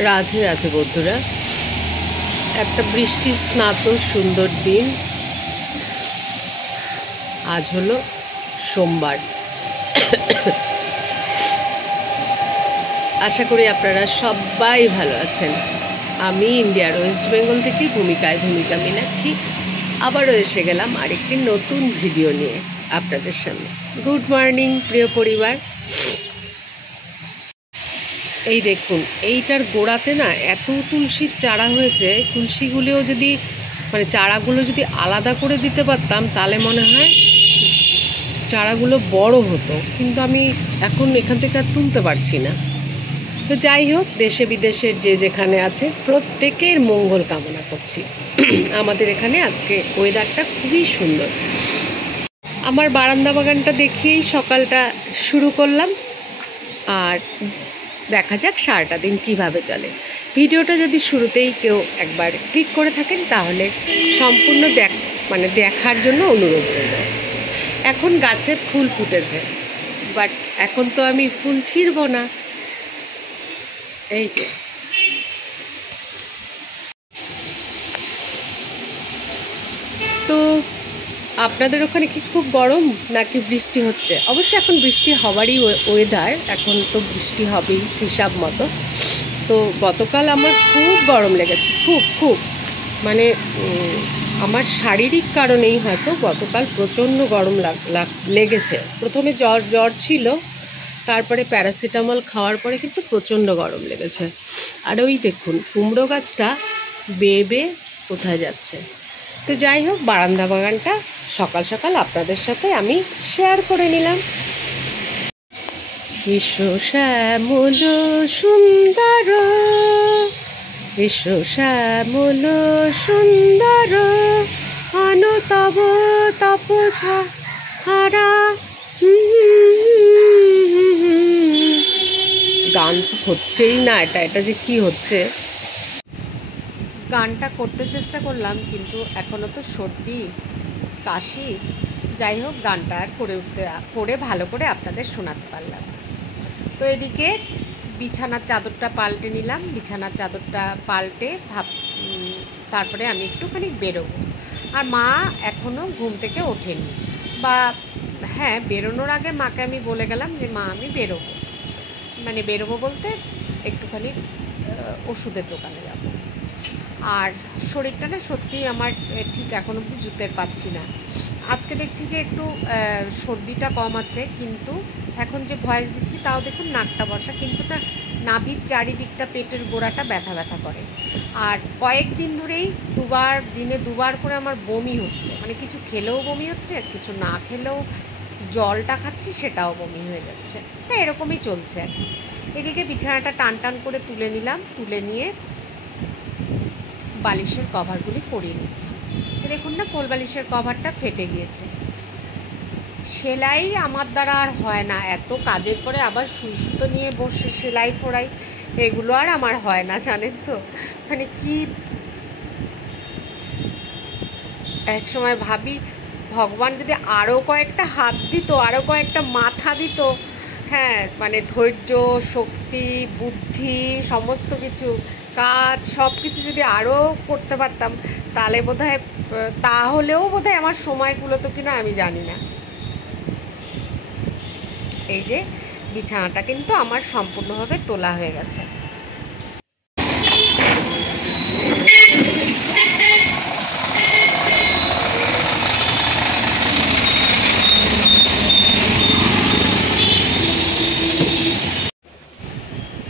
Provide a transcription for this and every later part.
রাধে রাধে বন্ধুরা, একটা বৃষ্টি স্নাত সুন্দর দিন। আজ হলো সোমবার। আশা করি আপনারা সবাই ভালো আছেন। আমি ইন্ডিয়ার ওয়েস্ট বেঙ্গল থেকে ভূমিকা মীনাক্ষী আবারও এসে গেলাম আরেকটি নতুন ভিডিও নিয়ে আপনাদের সামনে। গুড মর্নিং প্রিয় পরিবার। এই দেখুন, এইটার গোড়াতে না এত তুলসীর চারা হয়েছে। তুলসীগুলোও যদি চারাগুলো যদি আলাদা করে দিতে পারতাম তাহলে মনে হয় চারাগুলো বড় হতো, কিন্তু আমি এখন এখান থেকে আর তুলতে পারছি না। তো যাই হোক, দেশে বিদেশের যে যেখানে আছে প্রত্যেকের মঙ্গল কামনা করছি। আমাদের এখানে আজকে ওয়েদারটা খুবই সুন্দর। আমার বারান্দা বাগানটা দেখেই সকালটা শুরু করলাম, আর দেখা যাক সারাটা দিন কীভাবে চলে। ভিডিওটা যদি শুরুতেই কেউ একবার ক্লিক করে থাকেন তাহলে সম্পূর্ণ দেখার জন্য অনুরোধ করব। এখন গাছে ফুল ফুটেছে, বাট এখন তো আমি ফুল ছিঁড়ব না। এই যে তো আপনাদের ওখানে কি খুব গরম নাকি বৃষ্টি হচ্ছে? অবশ্যই এখন বৃষ্টি হওয়ারই ওয়েদার, এখন তো বৃষ্টি হবেই হিসাব মতো। তো গতকাল আমার খুব গরম লেগেছে, খুব আমার শারীরিক কারণেই হয়তো গতকাল প্রচণ্ড গরম লেগেছে। প্রথমে জ্বর ছিল, তারপরে প্যারাসিটামল খাওয়ার পরে কিন্তু প্রচণ্ড গরম লেগেছে। আর ওই দেখুন, কুমড়ো গাছটা বেয়ে কোথায় যাচ্ছে। তো যাই হোক, বারান্দা বাগানটা সকাল সকাল আপনাদের সাথে আমি শেয়ার করে নিলাম। বিশ্ব শ্যামল সুন্দর, বিশ্ব শ্যামল সুন্দর, অনুতব তপছা হারা। গান তো হচ্ছেই না, এটা যে কি হচ্ছে। গানটা করতে চেষ্টা করলাম, কিন্তু এখনও তো সর্দি কাশি। যাই হোক, গানটা আর করে ভালো করে আপনাদের শোনাতে পারলাম না। তো এদিকে বিছানার চাদরটা পাল্টে নিলাম। বিছানার চাদরটা পাল্টে তারপরে আমি একটুখানি বেরোবো। আর মা এখনও ঘুম থেকে ওঠেনি, বা হ্যাঁ, বেরোনোর আগে মাকে আমি বলে গেলাম যে মা আমি বেরোবো বলতে একটুখানি ওষুধের দোকানে যাব। আর শরীরটা না সত্যিই আমার ঠিক এখন অবধি জুতের পাচ্ছি না। আজকে দেখছি যে একটু সর্দিটা কম আছে, কিন্তু এখন যে ভয়েস দিচ্ছি তাও দেখুন নাকটা বসা, কিন্তু না নাভির চারিদিকটা পেটের গোড়াটা ব্যথা ব্যথা করে। আর কয়েকদিন ধরেই দিনে দুবার করে আমার বমি হচ্ছে, কিছু খেলেও বমি হচ্ছে, কিছু না খেলেও জলটা খাচ্ছি সেটাও বমি হয়ে যাচ্ছে। তো এরকমই চলছে আর কি। এদিকে বিছানাটা টান করে তুলে নিলাম, তুলে নিয়ে বালিশের কভারগুলি পরিয়ে নিচ্ছি। দেখুন না, কোল বালিশের কভারটা ফেটে গিয়েছে। সেলাই আমার দ্বারা আর হয় না, এত কাজের পরে আবার সুতো নিয়ে বসে সেলাই ফোড়াই, এগুলো আর আমার হয় না, জানেন তো। কি এক সময় ভাবি, ভগবান যদি আরও কয়েকটা হাত দিত, আরও কয়েকটা মাথা দিত, হ্যাঁ, ধৈর্য, শক্তি, বুদ্ধি, সমস্ত কিছু কাজ সব কিছু যদি আরও করতে পারতাম, তাহলেও বোধহয় আমার সময়গুলো তো কিনা আমি জানি না। এই যে বিছানাটা কিন্তু আমার সম্পূর্ণভাবে তোলা হয়ে গেছে।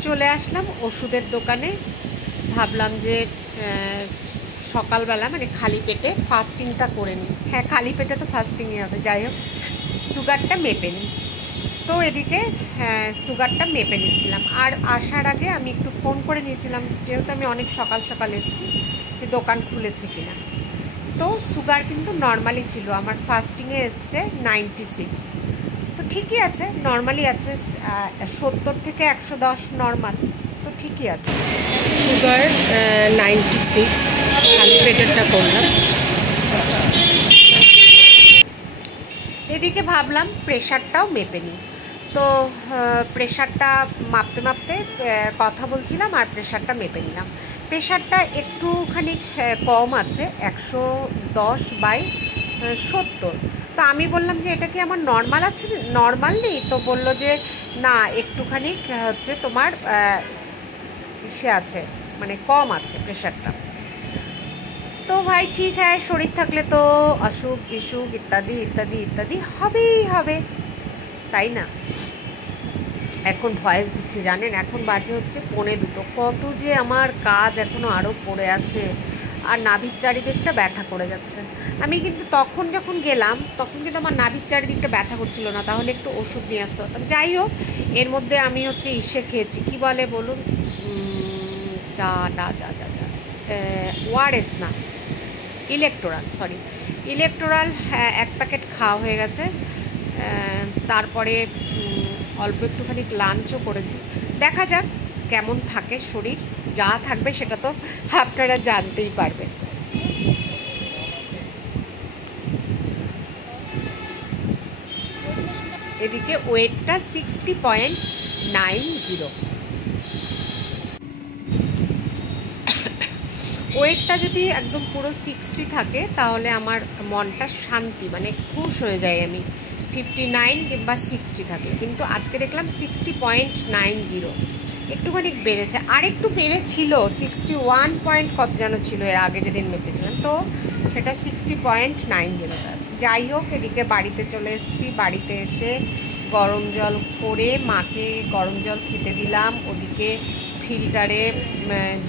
চলে আসলাম ওষুধের দোকানে। ভাবলাম যে সকালবেলা খালি পেটে ফাস্টিংটা করে নিই। হ্যাঁ, খালি পেটে তো ফাস্টিংই হবে। যাই হোক, সুগারটা মেপে নিই। তো এদিকে সুগারটা মেপে নিচ্ছিলাম। আর আসার আগে আমি একটু ফোন করে নিয়েছিলাম, যেহেতু আমি অনেক সকাল সকাল এসেছি, যে দোকান খুলেছে কিনা। তো সুগার কিন্তু নর্মালি ছিল, আমার ফাস্টিংয়ে এসছে 96। তো ঠিকই আছে, নর্মালি আছে। 70 থেকে 110 নর্মাল, তো ঠিকই আছে। সুগার 96, খালি পেটেরটা করলাম। এদিকে ভাবলাম প্রেশারটাও মেপে নিই। তো প্রেশারটা মাপতে মাপতে কথা বলছিলাম আর প্রেশারটা মেপে নিলাম। প্রেশারটা একটুখানি কম আছে, 110/70। তো আমি বললাম যে এটা কি আমার নর্মাল আছে, নর্মাল নেই? তো বলল যে না, একটুখানি হচ্ছে তোমার সে আছে, মানে কম আছে প্রেশারটা। তো ভাই ঠিক হ্যাঁ, শরীর থাকলে তো অসুখ বিসুখ ইত্যাদি ইত্যাদি ইত্যাদি হবেই হবে, তাই না? এখন ভয়েস দিচ্ছি জানেন, এখন বাজে হচ্ছে 1:45। কত যে আমার কাজ এখনও আরও পড়ে আছে, আর নাভির চারিদিকটা ব্যথা করে যাচ্ছে। আমি কিন্তু তখন যখন গেলাম তখন কিন্তু আমার নাভির চারিদিকটা ব্যথা করছিল না, তাহলে একটু ওষুধ নিয়ে আসতে পারতাম। যাই হোক, এর মধ্যে আমি হচ্ছে খেয়েছি, কি বলে বলুন, যা ওআরএস না, ইলেকটোরাল, সরি ইলেকটোরাল, হ্যাঁ 1 প্যাকেট খাওয়া হয়ে গেছে। তারপরে অল্প একটুখানি লাঞ্চও করেছি। দেখা যাক কেমন থাকে শরীর, যা থাকবে সেটা তো আপনারা জানতেই পারবেন। এদিকে ওয়েটটা 60.90। ওয়েটটা যদি একদম পুরো 60 থাকে তাহলে আমার মনটা শান্তি, মানে খুশ হয়ে যায় আমি। 59 কিংবা 60 থাকলে, কিন্তু আজকে দেখলাম 60.90, একটুখানি বেড়েছে। আর একটু বেড়েছিল, 61 পয়েন্ট কত যেন ছিল এর আগে যেদিন মেপেছিলাম, তো সেটা 60.90তে আছে। যাই হোক, এদিকে বাড়িতে চলে এসেছি। বাড়িতে এসে গরম জল করে মাকে গরম জল খেতে দিলাম, ওদিকে ফিল্টারে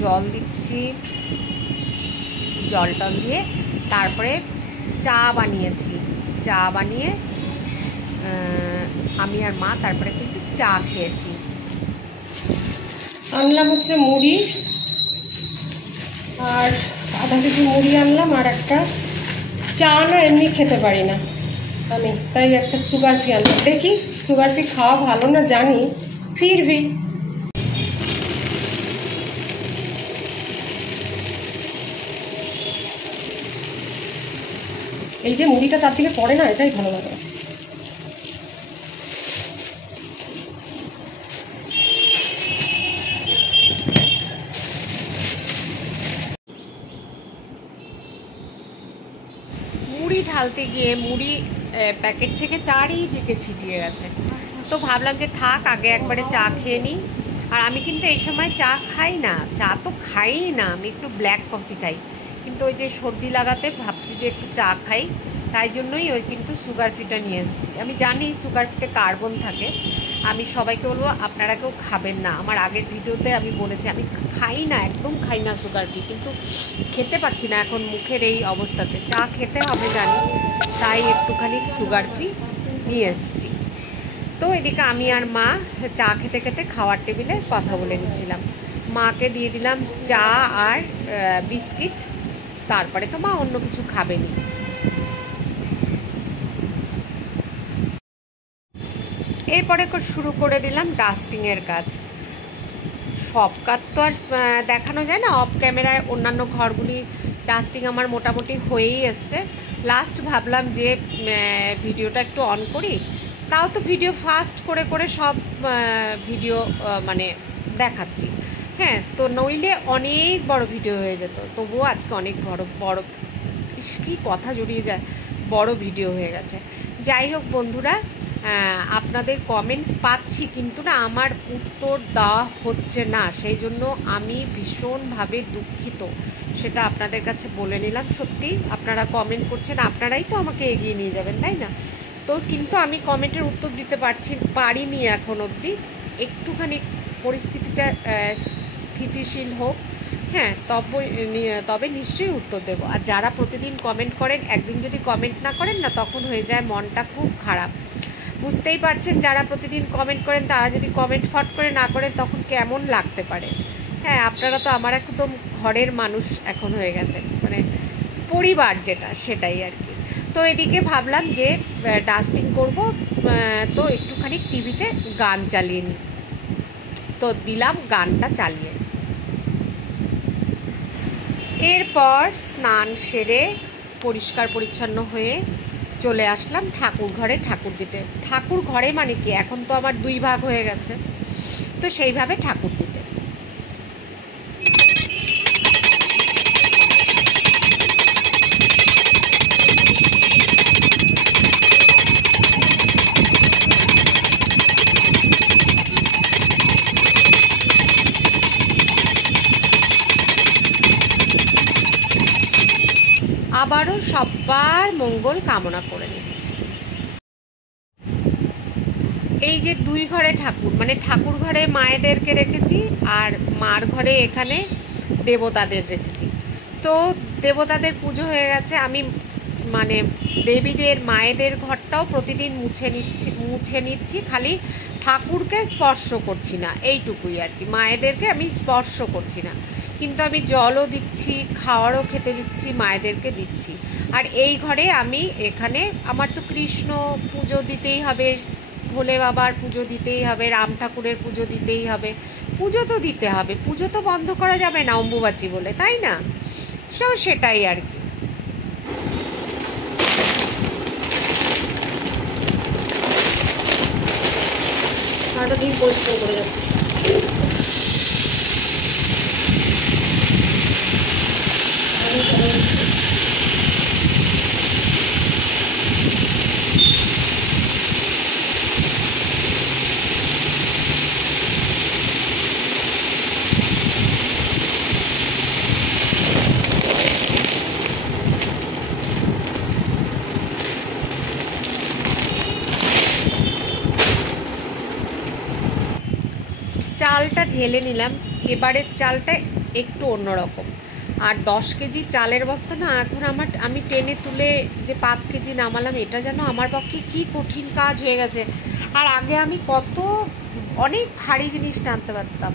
জল দিচ্ছি, জল টল দিয়ে তারপরে চা বানিয়েছি। চা বানিয়ে আমি আর মা তারপরে কিন্তু চা খেয়েছি। আনলাম হচ্ছে মুড়ি, আর আধা কেজি মুড়ি আনলাম, আর একটা চা না এমনি খেতে পারি না আমি, তাই একটা সুগার ফ্রি আনলাম। দেখি সুগার ফ্রি খাওয়া ভালো না জানি, ফিরবি। এই যে মুড়িটা চারদিকে পড়ে না, এটাই ভালো লাগে। মুড়ি ঢালতে গিয়ে মুড়ি প্যাকেট থেকে চারিদিকে ছিটিয়ে গেছে। তো ভাবলাম যে থাক, আগে একবারে চা খেয়ে নিই। আর আমি কিন্তু এই সময় চা খাই না, চা তো খাই না, আমি একটু ব্ল্যাক কফি খাই। কিন্তু ওই যে সর্দি লাগাতে ভাবছি যে একটু চা খাই, তাই জন্যই ওই কিন্তু সুগার ফ্রিটা নিয়ে এসেছি। আমি জানি সুগার ফ্রিতে কার্বন থাকে, আমি সবাইকে বলবো আপনারা কেউ খাবেন না। আমার আগের ভিডিওতে আমি বলেছি আমি খাই না, একদম খাই না সুগার ফ্রি, কিন্তু খেতে পাচ্ছি না এখন মুখের এই অবস্থাতে, চা খেতে হবে জানি, তাই একটুখানি সুগার ফ্রি নিয়ে এসেছি। তো এদিকে আমি আর মা চা খেতে খেতে খাওয়ার টেবিলে কথা বলে নিচ্ছিলাম। মাকে দিয়ে দিলাম চা আর বিস্কিট, তারপরে তো মা অন্য কিছু খাবেনি। এরপরে শুরু করে দিলাম ডাস্টিংয়ের কাজ। সব কাজ তো আর দেখানো যায় না অফ ক্যামেরায়। অন্যান্য ঘরগুলি ডাস্টিং আমার মোটামুটি হয়েই এসছে। লাস্ট ভাবলাম যে ভিডিওটা একটু অন করি, তাও তো ভিডিও ফাস্ট করে করে সব ভিডিও মানে দেখাচ্ছি, হ্যাঁ, তো নইলে অনেক বড় ভিডিও হয়ে যেত। তবুও আজকে অনেক বড় কী কথা জড়িয়ে যায়, বড় ভিডিও হয়ে গেছে। যাই হোক বন্ধুরা, আপনাদের কমেন্টস পাচ্ছি, কিন্তু না আমার উত্তর দেওয়া হচ্ছে না, সেই জন্য আমি ভীষণভাবে দুঃখিত, সেটা আপনাদের কাছে বলে নিলাম। সত্যি আপনারা কমেন্ট করছেন, আপনারাই তো আমাকে এগিয়ে নিয়ে যাবেন, তাই না? তো কিন্তু আমি কমেন্টের উত্তর দিতে পারিনি এখন অবধি। একটুখানি পরিস্থিতিটা স্থিতিশীল হোক, হ্যাঁ, তবে নিশ্চয়ই উত্তর দেব। আর যারা প্রতিদিন কমেন্ট করেন, একদিন যদি কমেন্ট না করেন না, তখন হয়ে যায় মনটা খুব খারাপ। বুঝতেই পারছেন, যারা প্রতিদিন কমেন্ট করেন তারা যদি কমেন্ট ফট করে না করেন তখন কেমন লাগতে পারে। হ্যাঁ, আপনারা তো আমার একদম ঘরের মানুষ এখন হয়ে গেছে, মানে পরিবার যেটা, সেটাই আর কি। তো এদিকে ভাবলাম যে ডাস্টিং করব, তো একটুখানি টিভিতে গান চালিয়ে নিই, তো দিলাম গানটা চালিয়ে। এরপর স্নান সেরে পরিষ্কার পরিচ্ছন্ন হয়ে চলে আসলাম ঠাকুর ঘরে ঠাকুর দিতে। ঠাকুর ঘরে মানে কি, এখন তো আমার 2 ভাগ হয়ে গেছে, তো সেইভাবে ঠাকুর দিতে। আবারও সবার মঙ্গল কামনা করে নিচ্ছি। এই যে 2 ঘরে ঠাকুর, মানে ঠাকুর ঘরে মায়েদেরকে রেখেছি আর মার ঘরে এখানে দেবতাদের রেখেছি। তো দেবতাদের পুজো হয়ে গেছে, আমি মানে দেবীদের মায়েদের ঘরটাও প্রতিদিন মুছে নিচ্ছি, খালি ঠাকুরকে স্পর্শ করছি না, এইটুকুই আর কি। মায়েদেরকে আমি স্পর্শ করছি না, কিন্তু আমি জলও দিচ্ছি, খাওয়ারও খেতে দিচ্ছি, মায়েদেরকে দিচ্ছি। আর এই ঘরে আমি এখানে আমার তো কৃষ্ণ পুজো দিতেই হবে, ভোলে বাবার পুজো দিতেই হবে, রাম ঠাকুরের পুজো দিতেই হবে, পুজো তো দিতে হবে, পুজো তো বন্ধ করা যাবে না অম্বুবাচী বলে, তাই না? সেটাই আর কি। সারাটা দিন পরিষ্কার করে যাচ্ছি। চালটা ঢেলে নিলাম, এবারের চালটা একটু অন্যরকম। আর 10 কেজি চালের বস্তা না, এখন আমি টেনে তুলে যে 5 কেজি নামালাম, এটা যেন আমার পক্ষে কী কঠিন কাজ হয়ে গেছে। আর আগে আমি অনেক ভারী জিনিস টানতে পারতাম।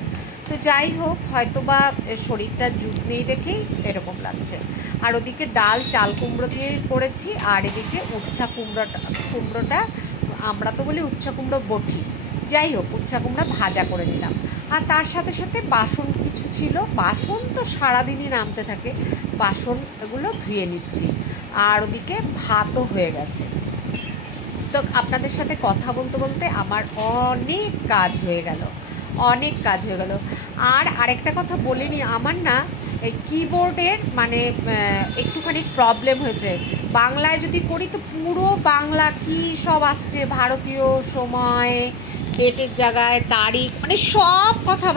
তো যাই হোক, হয়তো বা শরীরটা জুত নেই দেখেই এরকম লাগছে। আর ওদিকে ডাল চাল কুমড়ো দিয়ে করেছি, আর এদিকে উচ্ছা কুমড়োটা আমরা তো বলি উচ্ছা কুমড়ো বটি, যাই হোক উচ্ছা কুমড়া ভাজা করে নিলাম। আর তার সাথে সাথে বাসন কিছু ছিল, বাসন তো সারাদিনই নামতে থাকে, বাসনগুলো ধুয়ে নিচ্ছি। আর ওদিকে ভাতও হয়ে গেছে। তো আপনাদের সাথে কথা বলতে বলতে আমার অনেক কাজ হয়ে গেল। আর আরেকটা কথা বলিনি, আমার না এই কিবোর্ডের মানে একটুখানি প্রবলেম হয়েছে। বাংলায় যদি করি তো পুরো বাংলা কি সব আসছে, ভারতীয় সময়, ডেটের জায়গায় তারিখ, মানে সব কথা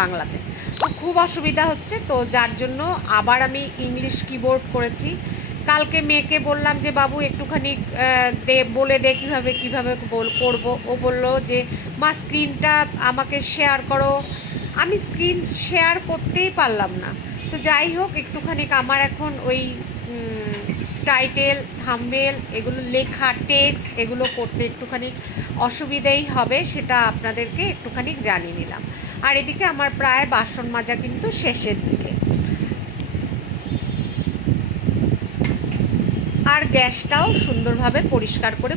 বাংলাতে। তো খুব অসুবিধা হচ্ছে, তো যার জন্য আবার আমি ইংলিশ কিবোর্ড করেছি। কালকে মেয়েকে বললাম যে বাবু একটুখানি বলে দে কীভাবে করবো। ও বললো যে মা স্ক্রিনটা আমাকে শেয়ার করো। আমি স্ক্রিন শেয়ার করতেই পারলাম না। তো যাই হোক, একটুখানি আমার এখন ওই টাইটেল, থাম্বনেল, এগুলো লেখা, টেক্সট, এগুলো করতে একটুখানি অসুবিধেই হবে, সেটা আপনাদেরকে একটুখানি জানিয়ে নিলাম। আর এদিকে আমার প্রায় বাসন মাজা কিন্তু শেষের দিকে। আর গ্যাসটাও সুন্দরভাবে পরিষ্কার করে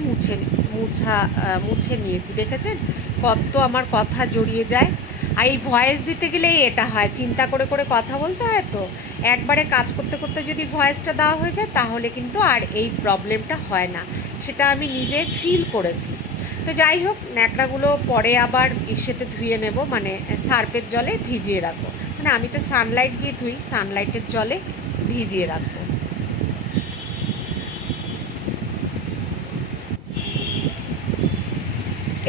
মুছে নিয়েছি। দেখেছেন কত আমার কথা জড়িয়ে যায়। আর এই ভয়েস দিতে গেলেই এটা হয়, চিন্তা করে করে কথা বলতে হয়, তো একবারে কাজ করতে করতে যদি ভয়েসটা দেওয়া হয়ে যায় তাহলে কিন্তু আর এই প্রবলেমটা হয় না, সেটা আমি নিজে ফিল করেছি। তো যাই হোক, ন্যাকড়াগুলো পরে আবার ইসেতে ধুয়ে নেব, মানে সার্ফের জলে ভিজিয়ে রাখবো। মানে আমি তো সানলাইট দিয়ে ধুই, সানলাইটের জলে ভিজিয়ে রাখবো।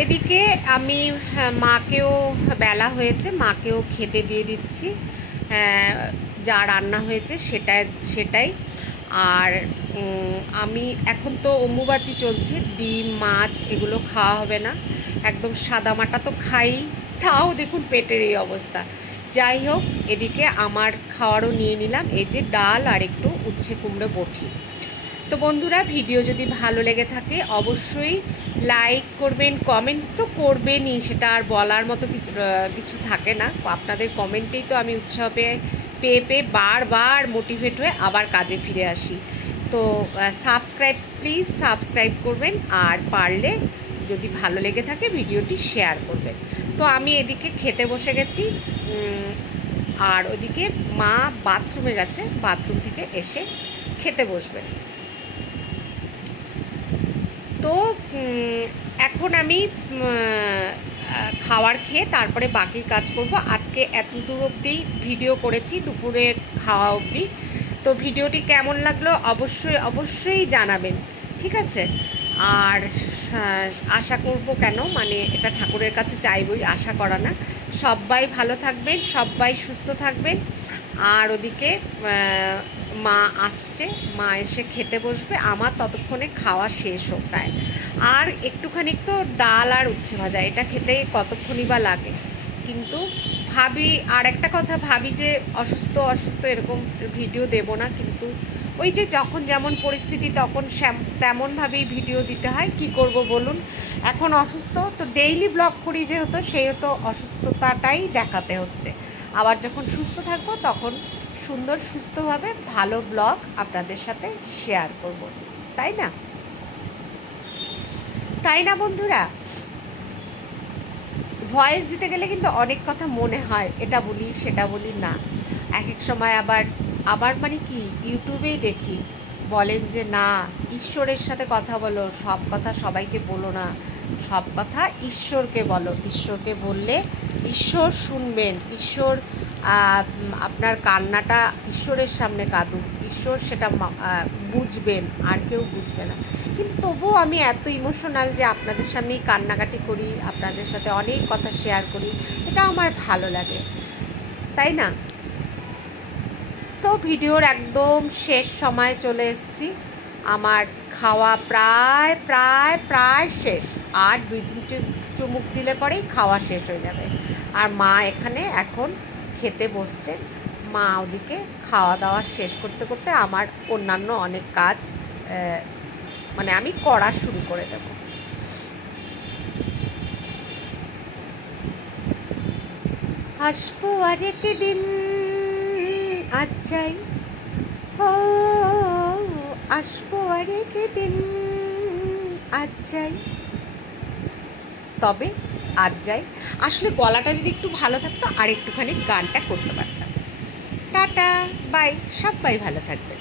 এদিকে আমি মাকেও বেলা হয়েছে, মাকেও খেতে দিয়ে দিচ্ছি, যা রান্না হয়েছে সেটাই। আর আমি এখন তো অম্বুবাচী চলছে, ডিম মাছ এগুলো খাওয়া হবে না, একদম সাদামাটা তো খাই, তাও দেখুন পেটের এই অবস্থা। যাই হোক, এদিকে আমার খাওয়ারও নিয়ে নিলাম, এই যে ডাল আর একটু উচ্ছে কুমড়ো বটি। তো বন্ধুরা, ভিডিও যদি ভালো লেগে থাকে অবশ্যই লাইক করবেন, কমেন্ট তো করবেনই, সেটা আর বলার মতো কিছু থাকে না। আপনাদের কমেন্টেই তো আমি উৎসাহ পেয়ে বারবার মোটিভেট হয়ে আবার কাজে ফিরে আসি। তো প্লিজ সাবস্ক্রাইব করবেন, আর পারলে যদি ভালো লেগে থাকে ভিডিওটি শেয়ার করবেন। তো আমি এদিকে খেতে বসে গেছি, আর ওদিকে মা বাথরুমে গেছে, বাথরুম থেকে এসে খেতে বসবেন। তো এখন আমি খাওয়ার খেয়ে তারপরে বাকি কাজ করব। আজকে এত দূর অবধি ভিডিও করেছি, দুপুরের খাওয়া অবধি। তো ভিডিওটি কেমন লাগলো অবশ্যই অবশ্যই জানাবেন, ঠিক আছে? আর আশা করব কেন, মানে এটা ঠাকুরের কাছে চাইবই, আশা করা না। সবাই ভালো থাকবেন, সবাই সুস্থ থাকবেন। আর ওদিকে মা আসছে, মা এসে খেতে বসবে, আমার ততক্ষণে খাওয়া শেষ হোক প্রায়। আর একটুখানি তো ডাল আর উচ্ছে ভাজা, এটা খেতে কতক্ষণই বা লাগে। কিন্তু ভাবি, আর একটা কথা ভাবি যে অসুস্থ অসুস্থ এরকম ভিডিও দেব না, কিন্তু ওই যে যখন যেমন পরিস্থিতি তখন তেমনভাবেই ভিডিও দিতে হয়। কি করব বলুন, এখন অসুস্থ তো ডেইলি ব্লগ করি যেহেতু, সেহেতু অসুস্থতাটাই দেখাতে হচ্ছে। আবার যখন সুস্থ থাকবো তখন সুন্দর সুস্থভাবে ভালো ব্লগ আপনাদের সাথে শেয়ার করব, তাই না? তাই না বন্ধুরা? ভয়েস দিতে গেলে কিন্তু অনেক কথা মনে হয়, এটা বলি সেটা বলি না। এক এক সময় আবার মানে কি ইউটিউবেই দেখি বলেন যে না, ঈশ্বরের সাথে কথা বলো, সব কথা সবাইকে বলো না, সব কথা ঈশ্বরকে বলো। ঈশ্বরকে বললে ঈশ্বর শুনবেন, ঈশ্বর আপনার কান্নাটা ঈশ্বরের সামনে কাঁদুন, ঈশ্বর সেটা বুঝবেন, আর কেউ বুঝবে না। কিন্তু তবুও আমি এত ইমোশনাল যে আপনাদের সামনেই কান্নাকাটি করি, আপনাদের সাথে অনেক কথা শেয়ার করি, এটা আমার ভালো লাগে, তাই না? তো ভিডিওর একদম শেষ সময় চলে এসেছি, আমার খাওয়া প্রায় প্রায় প্রায় শেষ। আর 2-3 চুমুক দিলে পরেই খাওয়া শেষ হয়ে যাবে। আর মা এখানে এখন খেতে বসছেন। মা ওদিকে খাওয়া দাওয়া শেষ করতে করতে আমার অন্যান্য অনেক কাজ মানে আমি করা শুরু করে দেব। আসবো আরেক দিন, আজ যাই, ও আসবো আরেক দিন, আজ যাই, তবে আজ যাই। আসলে গলাটা যদি একটু ভালো থাকতো আর একটুখানি গানটা করতে পারতাম। টাটা, বাই, সবাই ভালো থাকবেন।